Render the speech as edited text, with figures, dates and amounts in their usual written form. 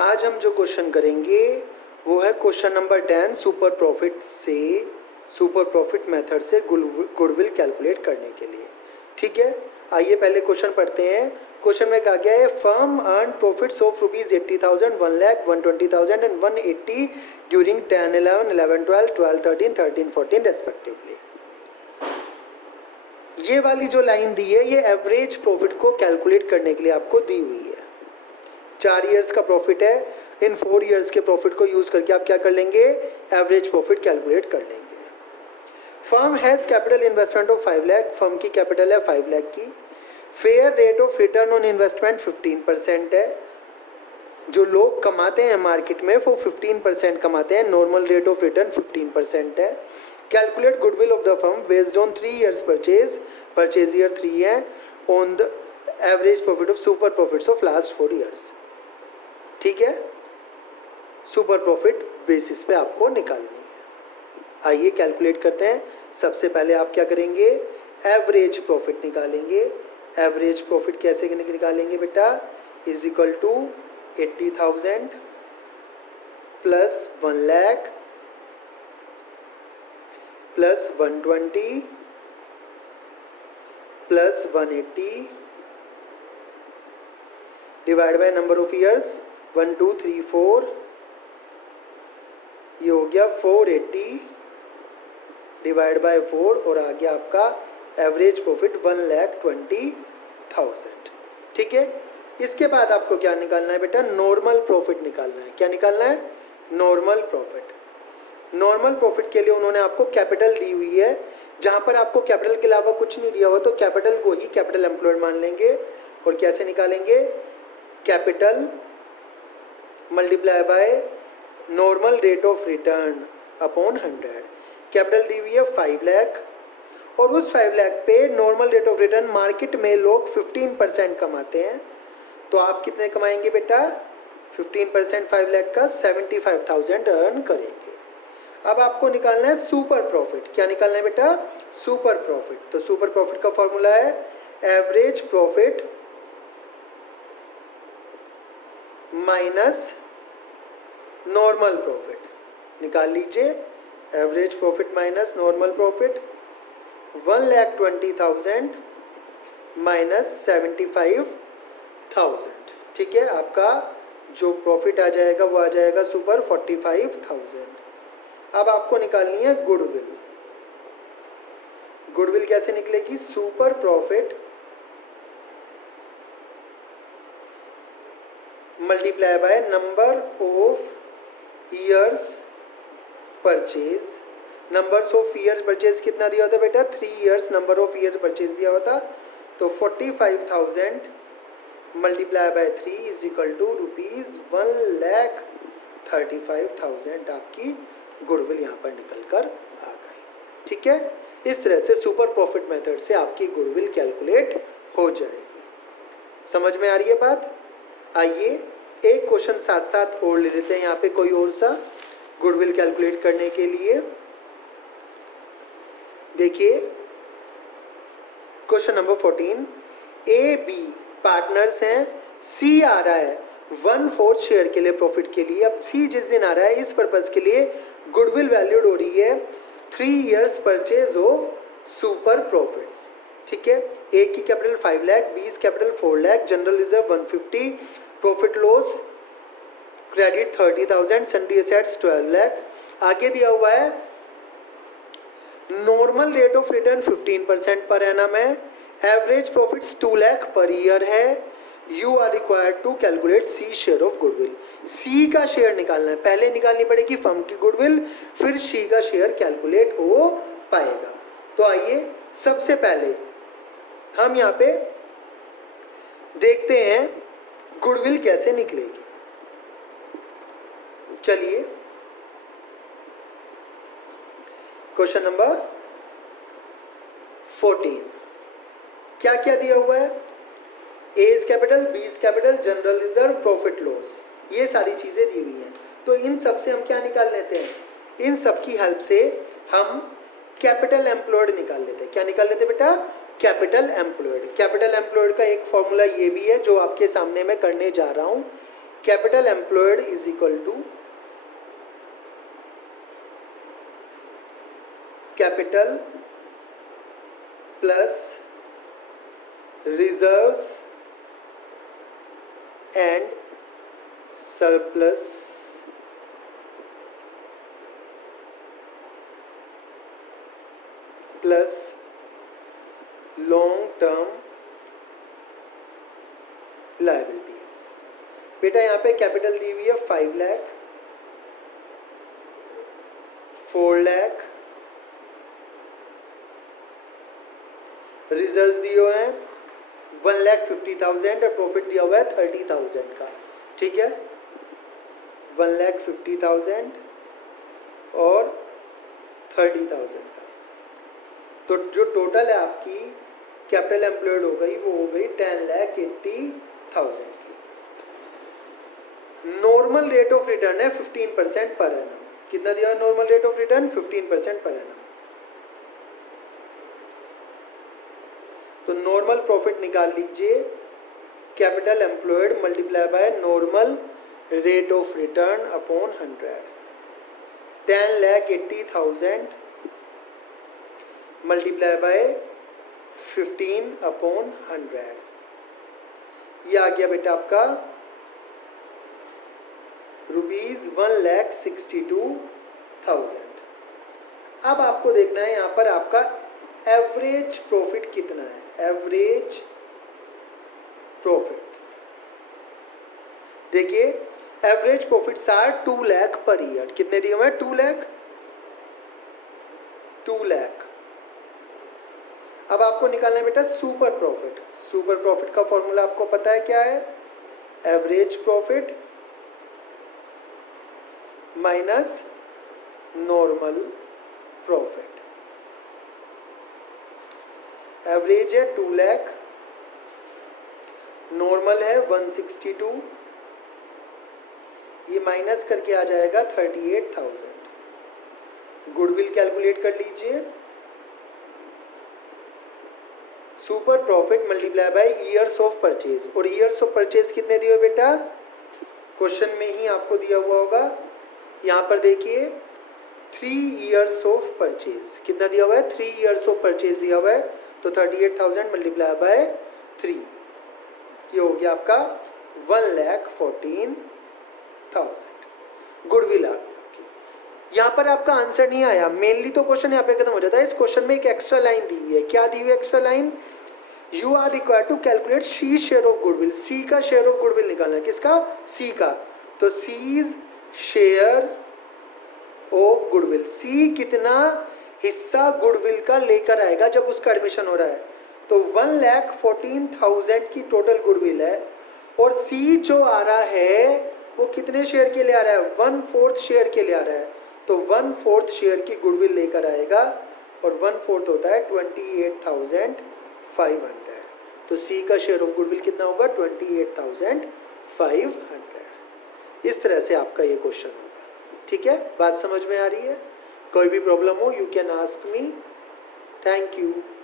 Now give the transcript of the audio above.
आज हम जो क्वेश्चन करेंगे वो है question number 10 super profit method से गुडविल कैलकुलेट करने के लिए। ठीक है, आइए पहले क्वेश्चन पढ़ते हैं। क्वेश्चन में कहा गया है firm earn profits of ₹80,000, 1,00,000, 120,000 and 180 during 10, 11, 11, 12, 12, 13, 13, 14 respectively. ये वाली जो लाइन दी है ये एवरेज प्रॉफिट को कैलकुलेट करने के लिए आपको दी हुई है। 4 इयर्स का प्रॉफिट है, इन 4 इयर्स के प्रॉफिट को यूज़ करके आप क्या कर लेंगे, एवरेज प्रॉफिट कैलकुलेट कर लेंगे। Firm has capital investment of 5 lakh, firm की कैपिटल है 5 लाख की। Fair rate of return on investment 15% है। जो लोग कमाते हैं मार्केट में वो 15% कमाते हैं, नॉर्मल रेट ऑफ रिटर्न 15% है। Calculate goodwill of the firm based on 3 years purchase year 3 है, on the average profit of super profits of last 4 years. ठीक है, सुपर प्रॉफिट बेसिस पे आपको निकालनी है। आइए कैलकुलेट करते हैं। सबसे पहले आप क्या करेंगे, एवरेज प्रॉफिट निकालेंगे। एवरेज प्रॉफिट कैसे निकालेंगे बेटा, is equal to 80,000 plus 1 lakh plus 120 plus 180 divide by number of years 1 2 3 4, ये हो गया 480 डिवाइड बाय 4 और आ गया आपका एवरेज प्रॉफिट 1,20,000। ठीक है, इसके बाद आपको क्या निकालना है बेटा, नॉर्मल प्रॉफिट निकालना है। क्या निकालना है, नॉर्मल प्रॉफिट। नॉर्मल प्रॉफिट के लिए उन्होंने आपको कैपिटल दी हुई है, जहाँ पर आपको कैपिटल के अलावा कुछ नहीं दिया हुआ तो कैपिटल को ही कैपिटल एम्प्लॉयड मान लेंगे। और कैसे निकालेंगे, capital multiply by normal rate of return upon 100। Capital दी हुई है 5 लाख और उस 5 लाख पे normal rate of return market में लोग 15% कमाते हैं, तो आप कितने कमाएंगे बेटा, 15% 5 लाख का 75,000 अर्न करेंगे। अब आपको निकालना है सुपर प्रॉफिट। क्या निकालना है बेटा, सुपर प्रॉफिट। तो सुपर प्रॉफिट का फॉर्मूला है average profit minus normal profit. निकाल लीजिए, average profit minus normal profit 1,20,000 minus 75,000। ठीक है, आपका जो प्रॉफिट आ जाएगा वो आ जाएगा सुपर 45,000। अब आपको निकालनी है गुडविल। गुडविल कैसे निकलेगी, super profit multiply by number of years purchase. Numbers of years purchase कितना दिया होता बेटा, 3 years number of years purchase दिया हुआ था, तो 45,000 multiply by 3 is equal to ₹1,35,000 आपकी गुडविल यहाँ पर निकल कर आ गई। ठीक है, इस तरह से सुपर प्रॉफिट मेथड से आपकी गुडविल कैलकुलेट हो जाएगी। समझ में आ रही है बात। आइए एक क्वेश्चन साथ साथ और ले लेते हैं यहाँ पे, कोई और सा गुडविल कैलकुलेट करने के लिए। देखिए question number 14, A B partners हैं, सी आ रहा है 1/4 शेयर के लिए प्रॉफिट के लिए। अब सी जिस दिन आ रहा है इस पर्पज के लिए गुडविल वैल्यूड हो रही है 3 years purchase of super profits. ठीक है, ए की कैपिटल 5 लाख, बी की capital 4 lakh, general reserve 150, profit loss credit 30,000, sundry assets 12 lakh. आगे दिया हुआ है normal rate of return 15% per annum है, average profits 2 lakh per year है। You are required to calculate C share of goodwill. C का शेयर निकालना है, पहले निकालनी पड़ेगी फर्म की गुडविल, फिर सी का शेयर कैलकुलेट हो पाएगा। तो आइए सबसे पहले हम यहाँ पे देखते हैं गुडविल कैसे निकलेगी। चलिए क्वेश्चन नंबर 14, क्या क्या दिया हुआ है, A is capital, B is capital, general reserve, profit loss, ये सारी चीजें दी हुई हैं। तो इन सब से हम क्या निकाल लेते हैं, इन सब की हेल्प से हम कैपिटल एम्प्लॉयड निकाल लेते हैं। क्या निकाल लेते हैं बेटा, कैपिटल एम्प्लॉयड। कैपिटल एम्प्लॉयड का एक फॉर्मूला ये भी है जो आपके सामने मैं करने जा रहा हूँ। Capital employed is equal to capital plus reserves and surplus plus long term liabilities. बेटा यहाँ पे कैपिटल दी हुई है 5 लाख, 4 लाख, रिजर्व्स दिए हुए हैं 1,50,000 और प्रॉफिट दिया हुआ है 30,000 का। ठीक है, 1,50,000 और 30,000 का। तो जो टोटल है आपकी कैपिटल एम्प्लॉयड हो गई वो हो गई 10,80,000 की। नॉर्मल रेट ऑफ रिटर्न है 15% पर एनम। कितना दिया है normal rate of return? 15% per annum. तो नॉर्मल प्रॉफिट निकाल लीजिए, capital employed multiply by normal rate of return upon 100। 10,80,000 multiply by 15 upon 100। ये आ गया बेटा आपका ₹1,62,000। अब आपको देखना है यहाँ पर आपका एवरेज प्रॉफिट कितना है। एवरेज प्रॉफिट्स देखिए, average profits are 2 lakh per year. कितने दिए हुए हैं? 2 लाख। 2 लाख। अब आपको निकालना है बेटा सुपर प्रॉफिट। सुपर प्रॉफिट का फॉर्मूला आपको पता है क्या है? Average profit minus normal profit. Average है 2 लाख, नॉर्मल है 162, ये माइनस करके आ जाएगा 38,000। गुडविल कैलकुलेट कर लीजिए। Super profit multiply bye years of purchase. और ईयर्स ऑफ परचेज कितने दिए बेटा? क्वेश्चन में ही आपको दिया हुआ होगा। यहाँ पर देखिए 3 ईयर्स ऑफ परचेज। कितना दिया हुआ है? 3 ईयर्स ऑफ परचेज दिया हुआ है। तो 38,000 मल्टीप्लाई बाय 3, ये हो गया आपका 1,14,000। गुडविल आ गई आपकी। यहाँ पर आपका आंसर नहीं आया, मेनली तो क्वेश्चन यहाँ पे खत्म हो जाता है। इस क्वेश्चन में एक एक्स्ट्रा लाइन दी हुई है। क्या दी हुई है extra line? You are required to calculate C share of goodwill. C का शेयर ऑफ गुडविल निकालना है। किसका? सी का। तो सीज शेयर ऑफ गुडविल, सी कितना हिस्सा गुडविल का लेकर आएगा जब उसका एडमिशन हो रहा है। तो 1,14,000 की टोटल गुडविल है और सी जो आ रहा है वो कितने शेयर के लिए आ रहा है? 1/4 शेयर के लिए आ रहा है। तो 1/4 शेयर की गुडविल लेकर आएगा और 1/4 होता है 28,500। तो सी का शेयर ऑफ गुडविल कितना होगा? 28,500। इस तरह से आपका ये क्वेश्चन होगा। ठीक है, बात समझ में आ रही है? कोई भी प्रॉब्लम हो you can ask me. Thank you.